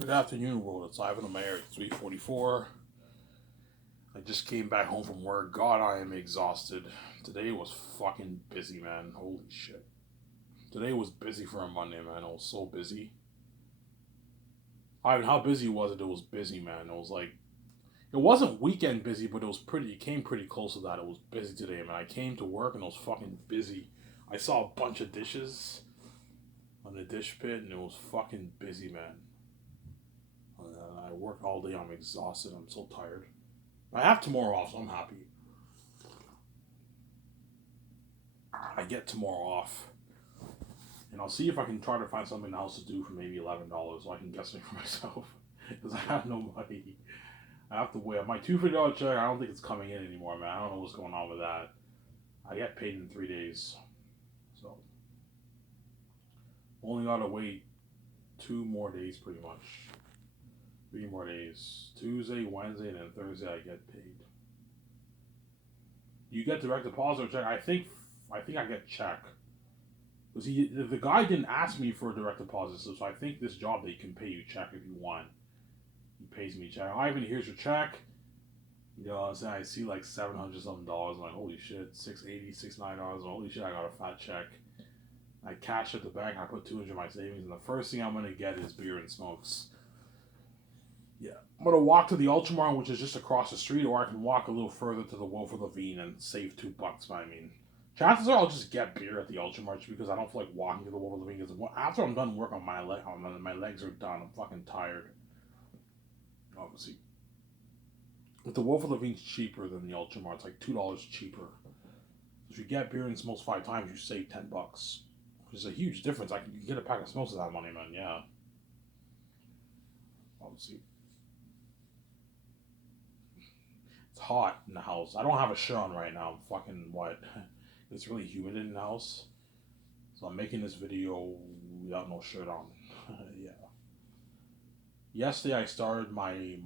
Good afternoon, world. It's Ivan the Mayor. It's 3:44. I just came back home from work. God, I am exhausted. Today was fucking busy, man. Holy shit. Today was busy for a Monday, man. It was so busy. Ivan, how busy was it? It was busy, man. It was like it wasn't weekend busy, but it was pretty. It came pretty close to that. It was busy today, man. I came to work and it was fucking busy. I saw a bunch of dishes on the dish pit, and it was fucking busy, man. I worked all day. I'm exhausted. I'm so tired. I have tomorrow off, so I'm happy. I get tomorrow off, and I'll see if I can try to find something else to do for maybe $11, so I can get something for myself. Because I have no money. I have to wait. My $250 check, I don't think it's coming in anymore, man. I don't know what's going on with that. I get paid in 3 days, so only gotta wait 2 more days, pretty much. 3 more days. Tuesday, Wednesday, and then Thursday I get paid. You get direct deposit or check? I think I get check. Because the guy didn't ask me for a direct deposit, so I think this job they can pay you check if you want. He pays me check. Ivan, here's your check. You know what I'm saying? I see like 700 something dollars. I'm like, holy shit, 680, $690. Holy shit, I got a fat check. I cash at the bank. I put 200 in my savings, and the first thing I'm gonna get is beer and smokes. Yeah, I'm gonna walk to the Ultramar, which is just across the street, or I can walk a little further to the Wolf of Levine and save $2. I mean, chances are I'll just get beer at the Ultramart because I don't feel like walking to the Wolf of Levine. Because after I'm done work on my legs are done. I'm fucking tired. Obviously, but the Wolf of Levine's cheaper than the Ultramart. It's like $2 cheaper. If you get beer and smokes 5 times, you save $10, which is a huge difference. I can get a pack of smokes with that money, man. Yeah, obviously. It's hot in the house. I don't have a shirt on right now. I'm fucking what? It's really humid in the house. So I'm making this video without no shirt on. Yeah. Yesterday I started my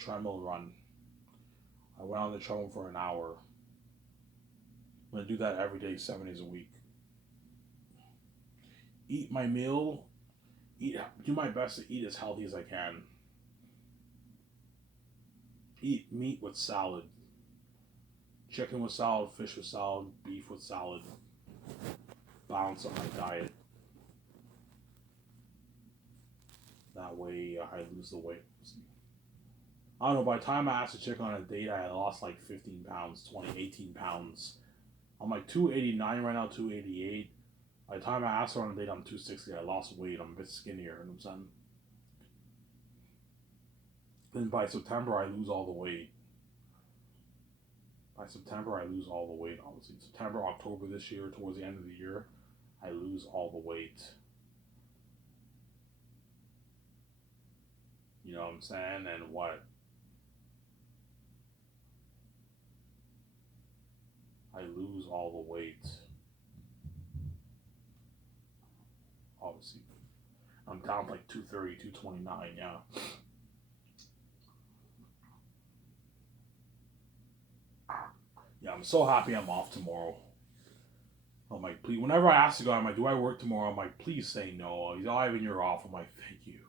treadmill run. I went on the treadmill for an hour. I'm gonna do that every day, 7 days a week. Eat my meal. Do my best to eat as healthy as I can. Eat meat with salad. Chicken with salad, fish with salad, beef with salad. Balance on my diet. That way I lose the weight. I don't know, by the time I asked the chick on a date, I had lost like 15 pounds, 20, 18 pounds. I'm like 289 right now, 288. By the time I asked her on a date, I'm 260. I lost weight. I'm a bit skinnier. You know what I'm saying? Then by September, I lose all the weight. By September, I lose all the weight, obviously. September, October this year, towards the end of the year, I lose all the weight. You know what I'm saying? And what? I lose all the weight, obviously. I'm down to like 230, 229, yeah. Yeah, I'm so happy I'm off tomorrow. I'm like, please, whenever I ask the guy, I'm like, do I work tomorrow? I'm like, please say no. He's like, Ivan, you're off. I'm like, thank you.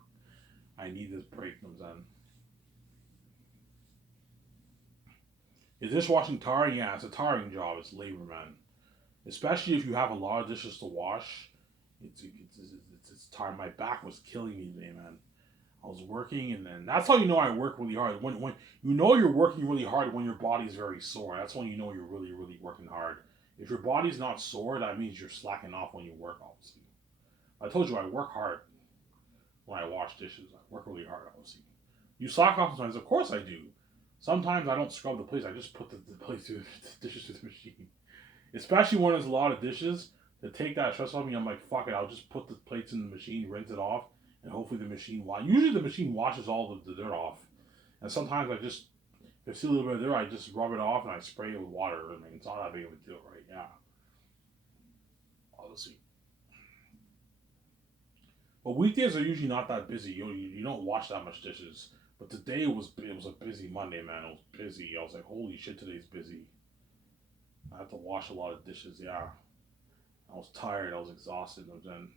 I need this break. You know what I'm saying? Is dishwashing tiring? Yeah, it's a tiring job. It's labor, man. Especially if you have a lot of dishes to wash. It's tiring. My back was killing me today, man. I was working, and then that's how you know I work really hard. When you know you're working really hard when your body's very sore. That's when you know you're really working hard. If your body's not sore, that means you're slacking off when you work. Obviously, I told you I work hard when I wash dishes. I work really hard. Obviously, you slack off sometimes. Of course I do. Sometimes I don't scrub the plates. I just put the plates through the dishes through the machine. Especially when there's a lot of dishes, to take that stress off me, I'm like, fuck it, I'll just put the plates in the machine, rinse it off, and hopefully the machine Usually the machine washes all the dirt off. And sometimes I just, if I see a little bit of dirt, I just rub it off and I spray it with water. I mean, it's not that big of a deal, right? Yeah, obviously. But weekdays are usually not that busy. You don't wash that much dishes. But today it was a busy Monday, man. It was busy. I was like, holy shit, today's busy. I had to wash a lot of dishes. Yeah, I was tired. I was exhausted. And then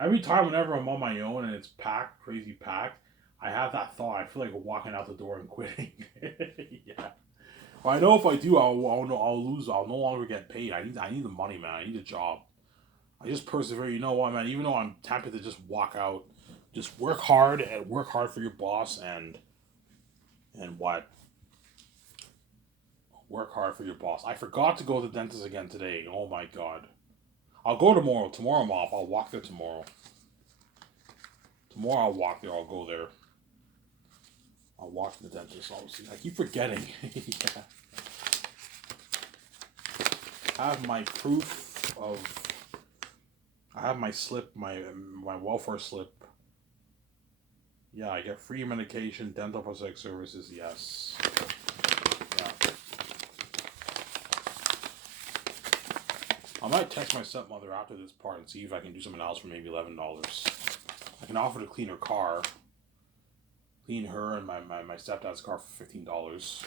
every time, whenever I'm on my own and it's packed, crazy packed, I have that thought. I feel like walking out the door and quitting. Yeah. Well, I know if I do, I'll lose. I'll no longer get paid. I need the money, man. I need a job. I just persevere. You know what, man? Even though I'm tempted to just walk out, just work hard and work hard for your boss and what? Work hard for your boss. I forgot to go to the dentist again today. Oh my god. I'll go tomorrow. Tomorrow I'm off. I'll walk there tomorrow. Tomorrow I'll walk there. I'll go there. I'll walk to the dentist. Obviously, I keep forgetting. Yeah. I have my proof of. I have my slip, my welfare slip. Yeah, I get free medication, dental prosthetic services. Yes. Yeah. I might text my stepmother after this part and see if I can do something else for maybe $11. I can offer to clean her car. Clean her and my stepdad's car for $15.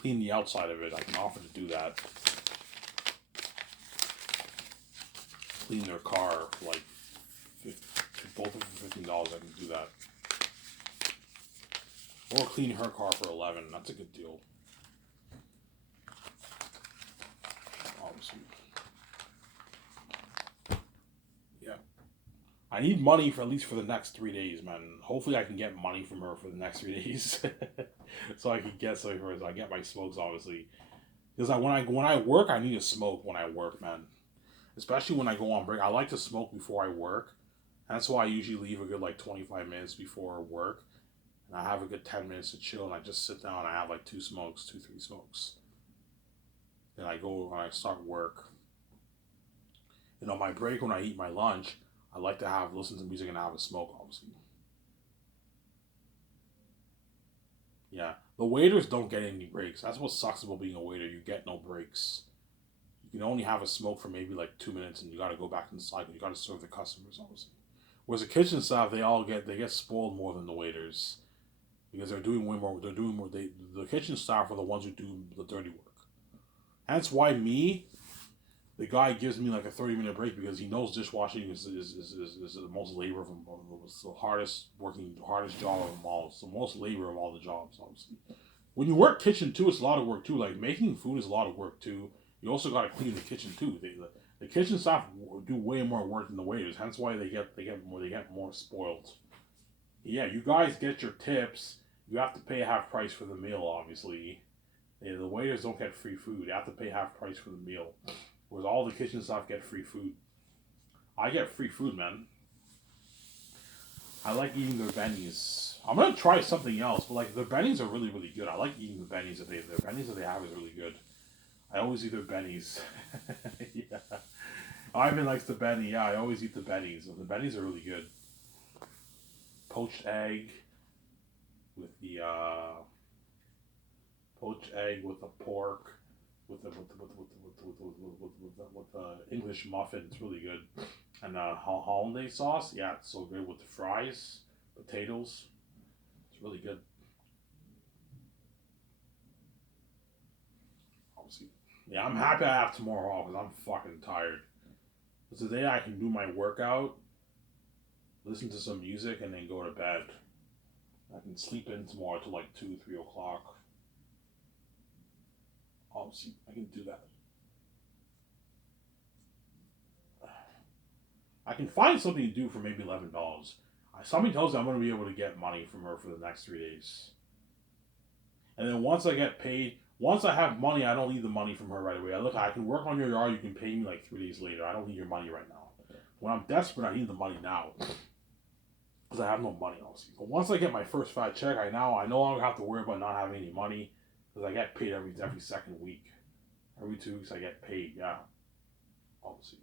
Clean the outside of it. I can offer to do that. Clean their car for like both of them for $15. I can do that. Or clean her car for $11. That's a good deal. Obviously. Yeah. I need money for at least for the next 3 days, man. Hopefully I can get money from her for the next 3 days. So I can get something for her. So I get my smokes, obviously. Because when I work, I need to smoke when I work, man. Especially when I go on break. I like to smoke before I work. That's why I usually leave a good like 25 minutes before work. And I have a good 10 minutes to chill. And I just sit down and I have like 3 smokes. Then I go when I start work. And on my break, when I eat my lunch, I like to listen to music and have a smoke, obviously. Yeah. The waiters don't get any breaks. That's what sucks about being a waiter. You get no breaks. You can only have a smoke for maybe like 2 minutes, and you got to go back inside. You got to serve the customers, obviously. Whereas the kitchen staff, they get spoiled more than the waiters because they're doing way more. They're doing more. The kitchen staff are the ones who do the dirty work. That's why the guy gives me like a 30-minute break because he knows dishwashing is the most labor of them. It's the hardest job of them all. It's the most labor of all the jobs, obviously. When you work kitchen too, it's a lot of work too. Like making food is a lot of work too. You also got to clean the kitchen too. The kitchen staff do way more work than the waiters. Hence why they get more spoiled. Yeah, you guys get your tips. You have to pay half price for the meal, obviously. Yeah, the waiters don't get free food. They have to pay half price for the meal. Whereas all the kitchen staff get free food. I get free food, man. I like eating their bennies. I'm gonna try something else, but like their bennies are really, really good. I like eating the bennies that they have is really good. I always eat their bennies. Yeah. Ivan likes the benny. Yeah, I always eat the bennies. The bennies are really good. Poached egg with the pork with the English muffin. It's really good. And hollandaise sauce. Yeah, it's so good with the fries, potatoes. It's really good. Obviously. Yeah, I'm happy I have tomorrow off because I'm fucking tired. It's the day I can do my workout, listen to some music, and then go to bed. I can sleep in tomorrow till like 2, 3 o'clock. Obviously, I can do that. I can find something to do for maybe $11. Somebody tells me I'm going to be able to get money from her for the next 3 days. And then once I get paid, once I have money, I don't need the money from her right away. I can work on your yard. You can pay me like 3 days later. I don't need your money right now. When I'm desperate, I need the money now because I have no money, obviously. But once I get my first fat check, I no longer have to worry about not having any money because I get paid every second week. Every 2 weeks, I get paid. Yeah, obviously.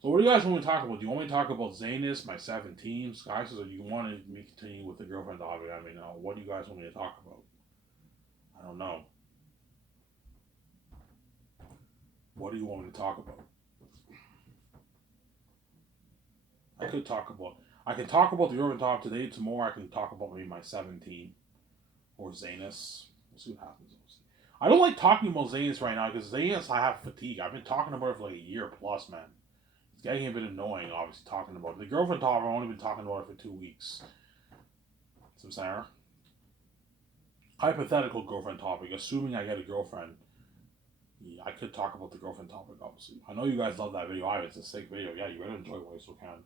So what do you guys want me to talk about? Do you want me to talk about Zanus, my 17 guys, or do you want me to continue with the girlfriend topic? I mean, what do you guys want me to talk about? I don't know. What do you want me to talk about? I can talk about the urban top today. Tomorrow I can talk about maybe my 17 or Zanus. We'll see what happens. I don't like talking about Zanus right now because Zanus I have fatigue. I've been talking about it for like a year plus, man. It's getting a bit annoying, obviously, talking about it. The girlfriend topic, I've only been talking about it for 2 weeks. Some Sarah. Hypothetical girlfriend topic, assuming I get a girlfriend. Yeah, I could talk about the girlfriend topic, obviously. I know you guys love that video. It's a sick video. Yeah, you better enjoy it while you still can.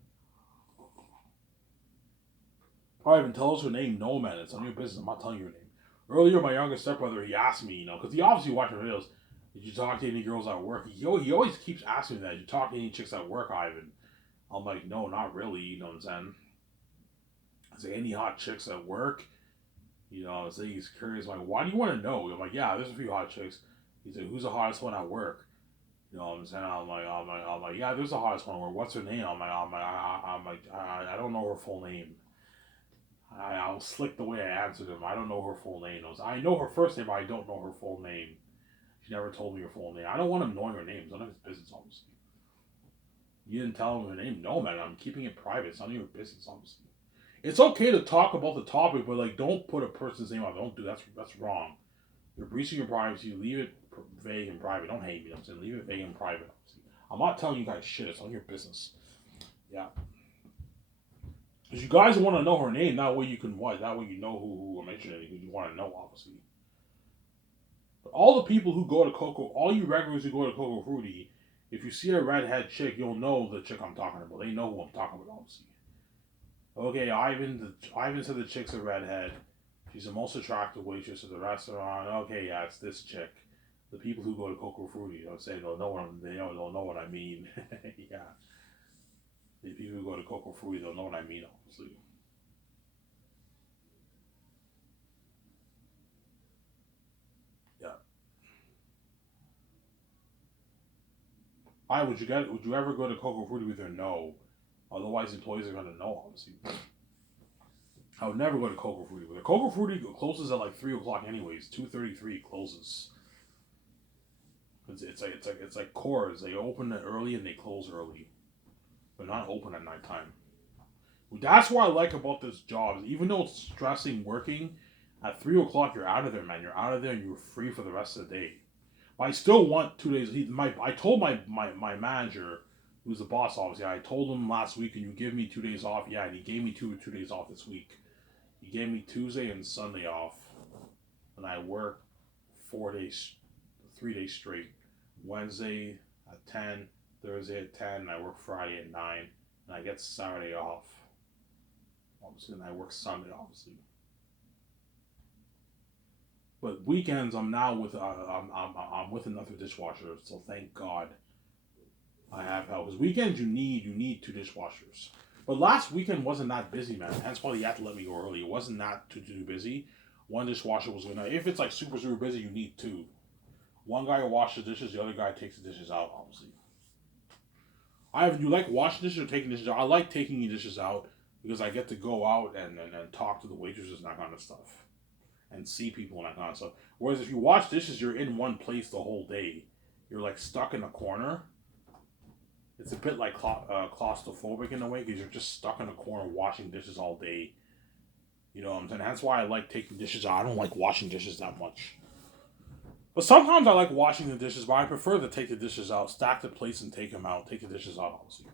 Ivan, tell us her name. No, man, it's none of your business. I'm not telling you her name. Earlier, my younger stepbrother, he asked me, because he obviously watched her videos. Did you talk to any girls at work? He always keeps asking me that. Did you talk to any chicks at work, Ivan? I'm like, no, not really. You know what I'm saying? I say, any hot chicks at work? I say he's curious. I'm like, why do you want to know? I'm like, yeah, there's a few hot chicks. He said, who's the hottest one at work? You know what I'm saying? I'm like, yeah, there's the hottest one. Where what's her name? I don't know her full name. I was slick the way I answered him. I don't know her full name. I know her first name, but I don't know her full name. She never told me her full name. I don't want him knowing her name. It's none of his business, obviously. You didn't tell him her name? No, man. I'm keeping it private. It's none of your business, obviously. It's okay to talk about the topic, but don't put a person's name out. Don't do that. That's wrong. You're breaching your privacy. Leave it vague and private. Don't hate me. I'm saying leave it vague and private. Obviously. I'm not telling you guys shit. It's none of your business. Yeah. Because you guys want to know her name, that way you can what? That way you know who I'm mentioning, who you want to know, obviously. But all the people who go to all you regulars who go to Coco Fruity, if you see a redhead chick, you'll know the chick I'm talking about. They know who I'm talking about, obviously. Okay, Ivan said the chick's a redhead. She's the most attractive waitress at the restaurant. Okay, yeah, it's this chick. The people who go to Coco Fruity, they'll know what I mean. Yeah. The people who go to Coco Fruity, they'll know what I mean, obviously. Yeah. Would you ever go to Coco Fruity with her? No. Otherwise, employees are gonna know, obviously. I would never go to Coco Fruity with her. Coco Fruity closes at like 3 o'clock, anyways. 2:33 closes. It's like Coors. They open early and they close early. They're not open at nighttime. That's what I like about this job. Even though it's stressing working, at 3 o'clock you're out of there, man. You're out of there and you're free for the rest of the day. But I still want 2 days. I told my manager, who's the boss, obviously. I told him last week, "Can you give me 2 days off?" Yeah, and he gave me two days off this week. He gave me Tuesday and Sunday off, and I work 4 days, 3 days straight. Wednesday at 10, Thursday at 10, and I work Friday at 9, and I get Saturday off. Obviously, and I work Sunday, obviously. But weekends, I'm now with I'm with another dishwasher, so thank God I have help. Because weekends, you need two dishwashers. But last weekend wasn't that busy, man. Hence why you had to let me go early. It wasn't that too busy. One dishwasher was gonna. If it's like super busy, you need two. One guy will wash the dishes, the other guy takes the dishes out. Obviously, you like washing dishes or taking dishes out? I like taking the dishes out because I get to go out and talk to the waitresses and that kind of stuff, and see people and that kind of stuff. Whereas if you wash dishes, you're in one place the whole day. You're like stuck in a corner. It's a bit like claustrophobic in a way because you're just stuck in a corner washing dishes all day. You know what I'm saying? That's why I like taking dishes out. I don't like washing dishes that much. But sometimes I like washing the dishes, but I prefer to take the dishes out, stack the plates, and take them out. Take the dishes out, obviously.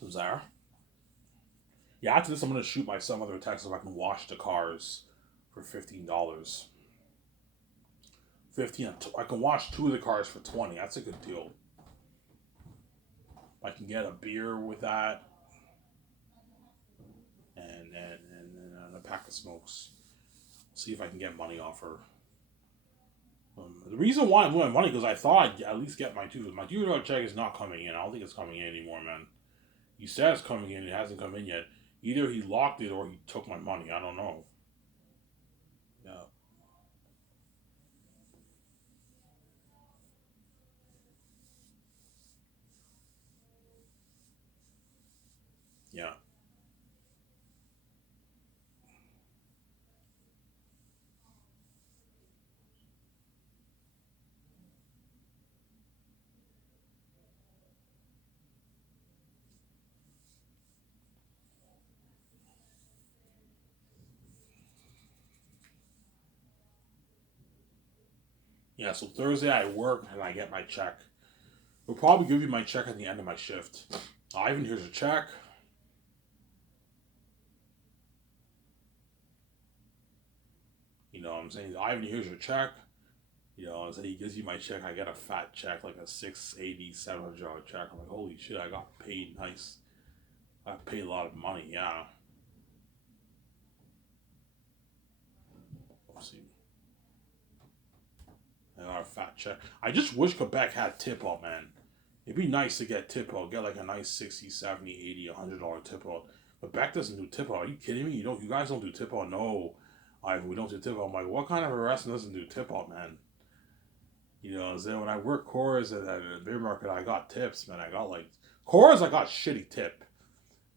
So, Zara? Yeah, after this, I'm going to shoot my son other text if I can wash the cars for $15. 15. I can wash two of the cars for 20. That's a good deal. I can get a beer with that and a pack of smokes. See if I can get money off her. The reason why I'm doing money because I thought I'd at least get my $2. My $2 check is not coming in. I don't think it's coming in anymore, man. He said it's coming in. It hasn't come in yet. Either he locked it or he took my money. I don't know. Yeah. Yeah. Yeah, so Thursday I work and I get my check. We'll probably give you my check at the end of my shift. Ivan, here's your check. You know what I'm saying? Ivan, here's your check. You know, so he gives you my check. I get a fat check, like a 680, $700 check. I'm like, holy shit, I got paid nice. I paid a lot of money, yeah. Let's see. I got a fat check. I just wish Quebec had tip out, man. It'd be nice to get tip out. Get like a nice 60, 70, 80, $100 tip out. Quebec doesn't do tip out. Are you kidding me? You guys don't do tip out? No. We don't do tip out. I'm like, what kind of a restaurant doesn't do tip out, man? You know, so when I worked Coors at the beer market, I got tips, man. I got like Coors, I got shitty tip,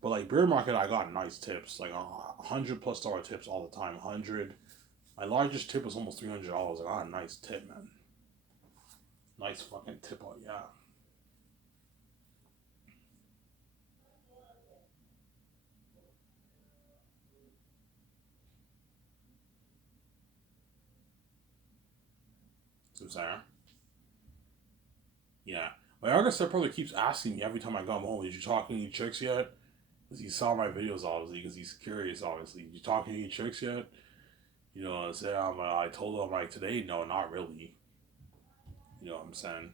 but like beer market, I got nice tips, like $100+ tips all the time. 100. My largest tip was almost $300. I got a nice tip, man. Nice fucking tip out, yeah. So Sarah, yeah. My younger stepbrother keeps asking me every time I come home, "Did you talk to any chicks yet?" Because he saw my videos, obviously, because he's curious, obviously. "Did you talk to any chicks yet?" You know, I told him like today, no, not really. You know what I'm saying?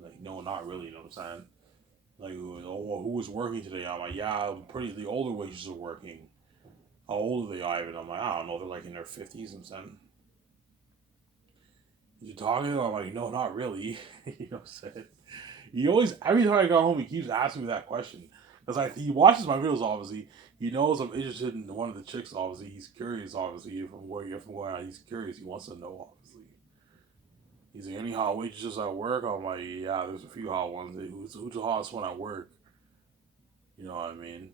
Like, no, not really. You know what I'm saying? Like, oh, well, who was working today? I'm like, yeah, pretty. The older waitresses are working. How old are they, Ivan? I'm like, I don't know. They're like in their 50s. I'm saying, you talking to them? I'm like, no, not really. You know what I'm saying? He always, every time I go home, he keeps asking me that question. Because he watches my videos, obviously. He knows I'm interested in one of the chicks, obviously. He's curious, obviously. From where he's curious, he wants to know, obviously. He's like, any hot waitresses at work? I'm like, yeah, there's a few hot ones. Who's the hottest one at work? You know what I mean?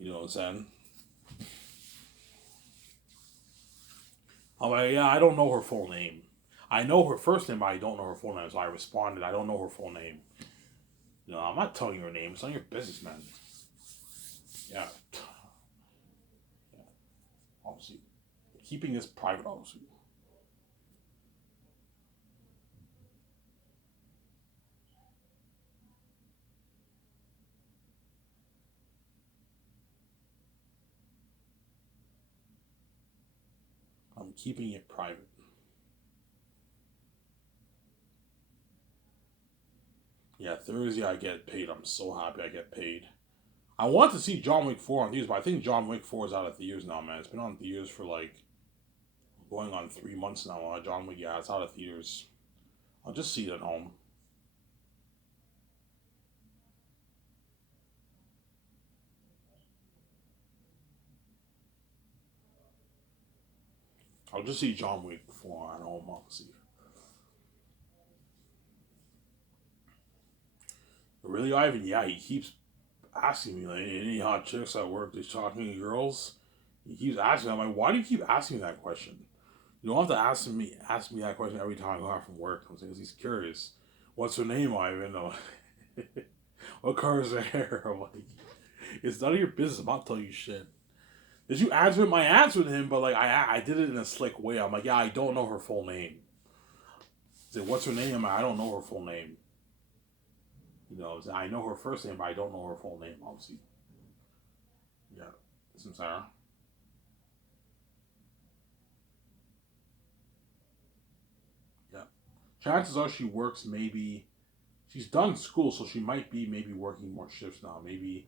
You know what I'm saying? I'm like, yeah, I don't know her full name. I know her first name, but I don't know her full name. So I responded, I don't know her full name. No, I'm not telling you her name. It's not your business, man. Yeah, yeah. Obviously, keeping this private, obviously. I'm keeping it private. Yeah, Thursday I get paid. I'm so happy I get paid. I want to see John Wick 4 on theaters, but I think John Wick 4 is out of theaters now, man. It's been on theaters for like going on 3 months now. John Wick, yeah, it's out of theaters. I'll just see it at home. I'll just see John Wick 4 at home, obviously. But really, Ivan, yeah, he keeps asking me, like, any hot chicks at work, they talking to girls? He keeps asking me. I'm like, why do you keep asking me that question? You don't have to ask me that question every time I go out from work. I'm saying, 'cause he's curious. What's her name, Ivan? I'm like, what color is her hair? I'm like, it's none of your business. I'm not telling you shit. Did you answer my answer to him? But like, I did it in a slick way. I'm like, yeah, I don't know her full name. He said, what's her name? I'm like, I don't know her full name. You know, I know her first name, but I don't know her full name. Obviously, yeah. Listen, Sarah. Yeah. Chances are she works maybe. She's done school, so she might be maybe working more shifts now. Maybe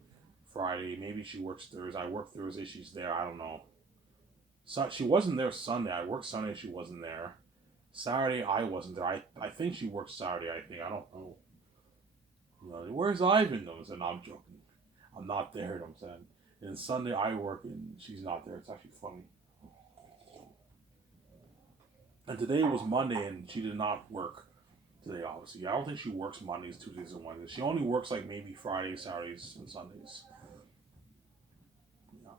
Friday. Maybe she works Thursday. I work Thursday. She's there. I don't know. So she wasn't there Sunday. I worked Sunday. She wasn't there. Saturday I wasn't there. I think she worked Saturday. I think I don't know. You know, where's Ivan? Though? I said, no, I'm joking. I'm not there. You know what I'm saying. And Sunday I work and she's not there. It's actually funny. And today was Monday and she did not work today. Obviously, I don't think she works Mondays, Tuesdays, and Wednesdays. She only works like maybe Fridays, Saturdays, and Sundays. Yeah.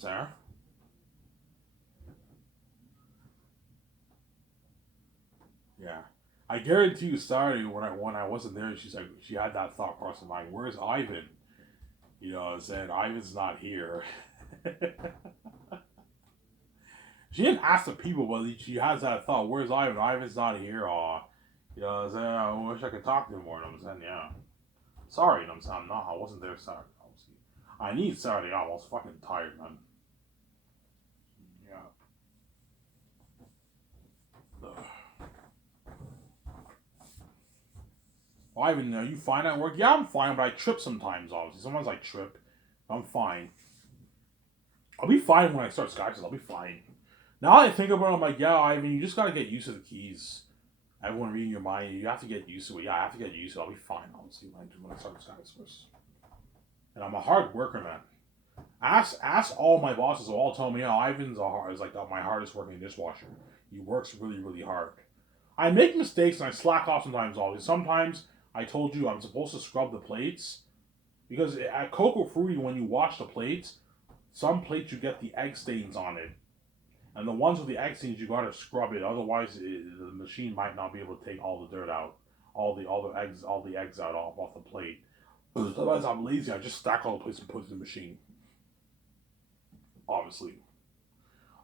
Sarah? Yeah. I guarantee you, Saturday when I wasn't there, she had that thought cross her mind. Where's Ivan? You know what I'm saying? Ivan's not here. She didn't ask the people, but she has that thought. Where's Ivan? Ivan's not here. Aw. You know what I'm saying? I wish I could talk to him more. You know what I'm saying? Yeah. Sorry, you know what I'm saying? I'm not. I wasn't there Saturday, obviously. I need Saturday off. I was fucking tired, man. Yeah. Ugh. Well, Ivan, are you fine at work? Yeah, I'm fine, but I trip sometimes, obviously. Sometimes I trip. I'm fine. I'll be fine when I start scratches. I'll be fine. Now that I think about it, I'm like, yeah, Ivan, you just gotta get used to the keys. Everyone reading your mind, you have to get used to it. Yeah, I have to get used to it. I'll be fine, honestly, when I start scratches first. And I'm a hard worker, man. Ask all my bosses. They'll all tell me, yeah, Ivan's is like my hardest working dishwasher. He works really, really hard. I make mistakes and I slack off sometimes. Always. Sometimes I told you I'm supposed to scrub the plates because at Cocoa Fruity, when you wash the plates, some plates you get the egg stains on it, and the ones with the egg stains you gotta scrub it. Otherwise, the machine might not be able to take all the dirt out, all the eggs out off the plate. Otherwise, I'm lazy. I just stack all the plates and put it in the machine. Obviously,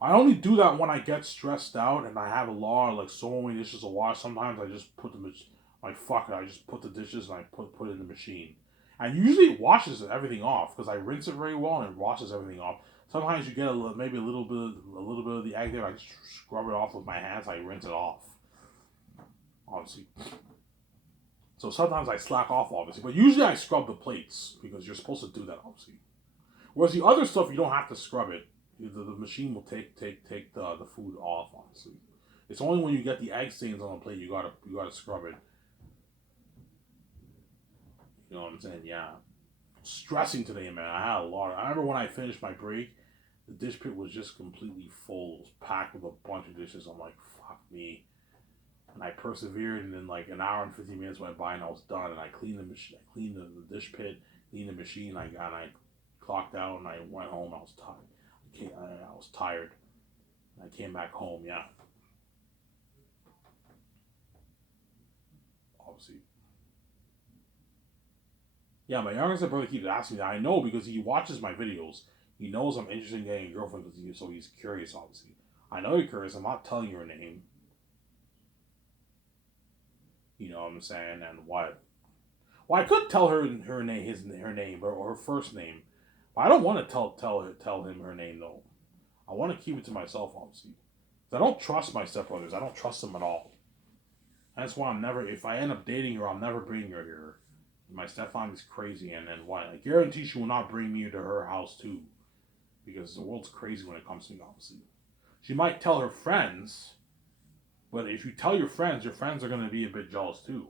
I only do that when I get stressed out and I have a lot like so many dishes to wash. Sometimes I just put them like fuck it. I just put the dishes and I put it in the machine. And usually it washes everything off because I rinse it very well and it washes everything off. Sometimes you get maybe a little bit of the egg there. I just scrub it off with my hands. I rinse it off. Obviously. So sometimes I slack off, obviously, but usually I scrub the plates because you're supposed to do that, obviously. Whereas the other stuff, you don't have to scrub it. The machine will take the food off. Honestly, it's only when you get the egg stains on the plate you gotta scrub it. You know what I'm saying? Yeah. Stressing today, man. I had a lot. I remember when I finished my break, the dish pit was just completely full. It was packed with a bunch of dishes. I'm like, fuck me. And I persevered, and then like an hour and 50 minutes went by, and I was done. And I cleaned the machine, I cleaned the dish pit, cleaned the machine. I clocked out, and I went home. I was tired. I was tired. I came back home. Yeah, obviously. Yeah, my youngest brother keeps asking me that. I know because he watches my videos. He knows I'm interested in getting a girlfriend so he's curious. Obviously, I know you're curious. I'm not telling you her name. You know what I'm saying? And what? Well, I could tell her name, her name or her first name, but I don't want to tell him her name though. I want to keep it to myself, obviously. I don't trust my stepbrothers. I don't trust them at all. That's why I'm never. If I end up dating her, I'm never bringing her here. My stepfamily's crazy, and then what? I guarantee she will not bring me to her house too, because the world's crazy when it comes to me. Obviously, she might tell her friends, but if you tell your friends are gonna be a bit jealous too.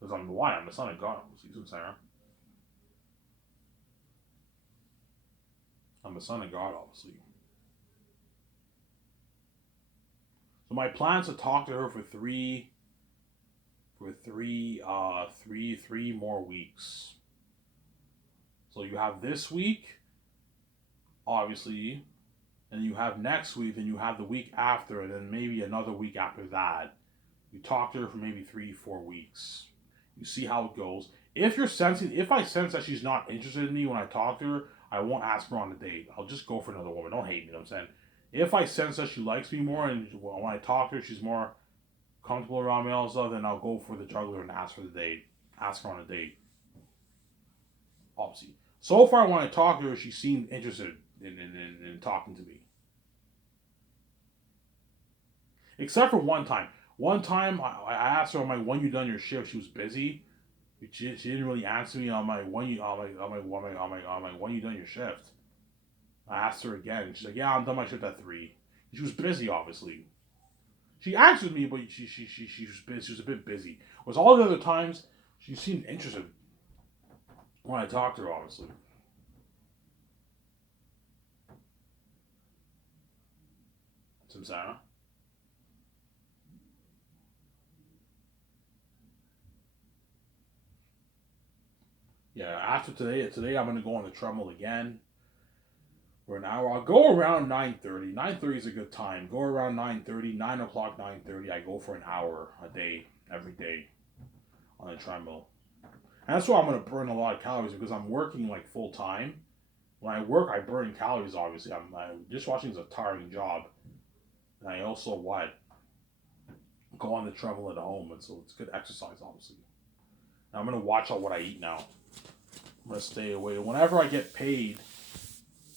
Because I'm why I'm the son of God. Obviously, Sarah. I'm the son of God, obviously. So my plan is to talk to her for three more weeks. So you have this week, obviously, and you have next week, and you have the week after, and then maybe another week after that. You talk to her for maybe 3 4 weeks. You see how it goes. If I sense that she's not interested in me when I talk to her, I won't ask her on a date. I'll just go for another woman. Don't hate me, you know what I'm saying? If I sense that she likes me more, and when I talk to her, she's more comfortable around me, all stuff, then I'll go for the juggler and ask for the date. Ask her on a date, obviously. So far, when I talk to her, she seemed interested in talking to me. Except for one time. One time, I asked her, I'm like, when you done your shift? She was busy. She didn't really answer me. I'm like, when you done your shift? I asked her again. She's like, yeah, I'm done my shift at 3. She was busy, obviously. She answered me, but she was busy. She was a bit busy. Whereas all the other times, she seemed interested when I talked to her, obviously. Samsara. Yeah, after today I'm gonna go on the treadmill again. for an hour. I'll go around 9:30. 9:30 is a good time. Go around 9:30, 9 o'clock, 9:30. I go for an hour a day, every day on the treadmill. And that's why I'm going to burn a lot of calories because I'm working like full time. When I work, I burn calories, obviously. Dishwashing is a tiring job. And I also go on the treadmill at home. And so it's good exercise, obviously. And I'm going to watch out what I eat now. I'm going to stay away. Whenever I get paid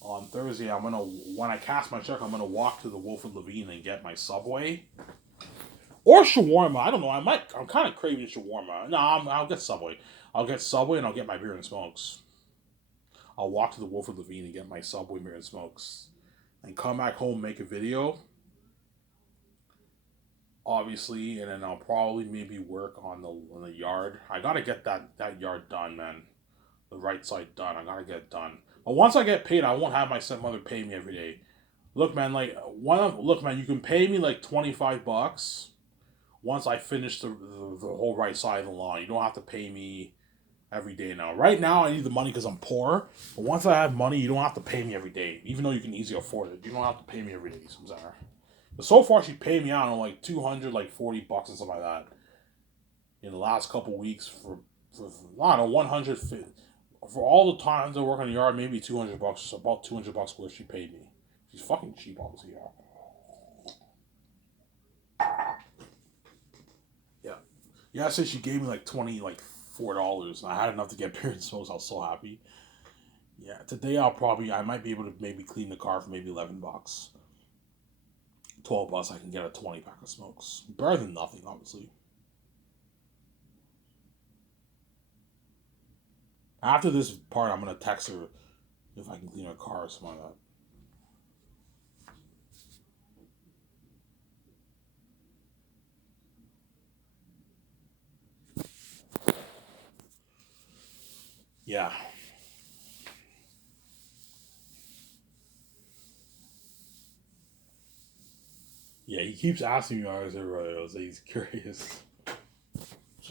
on Thursday, when I cash my check, I'm going to walk to the Wilfrid Levine and get my Subway. Or shawarma. I don't know. I'm kind of craving shawarma. No, I'll get Subway. I'll get Subway and I'll get my beer and smokes. I'll walk to the Wilfrid Levine and get my Subway beer and smokes. And come back home, make a video. Obviously, and then I'll probably maybe work on the yard. I gotta get that yard done, man. The right side done. I gotta get it done. But once I get paid, I won't have my stepmother pay me every day. Look, man, look, man, you can pay me like $25 once I finish the whole right side of the lawn. You don't have to pay me every day now. Right now, I need the money because I'm poor. But once I have money, you don't have to pay me every day. Even though you can easily afford it, you don't have to pay me every day. But so far, she paid me, I don't know, like 200, like $40 and stuff like that. In the last couple weeks for I don't know, 150. For all the times I work on the yard, maybe $200, about $200 worth she paid me. She's fucking cheap, obviously. Yeah. Yeah, I said she gave me like $4. And I had enough to get beer and smokes. I was so happy. Yeah, today I might be able to maybe clean the car for maybe $11. $12 I can get a 20 pack of smokes. Better than nothing, obviously. After this part, I'm gonna text her if I can clean her car or something like that. Yeah. Yeah, he keeps asking me, "How's everybody else?" He's curious.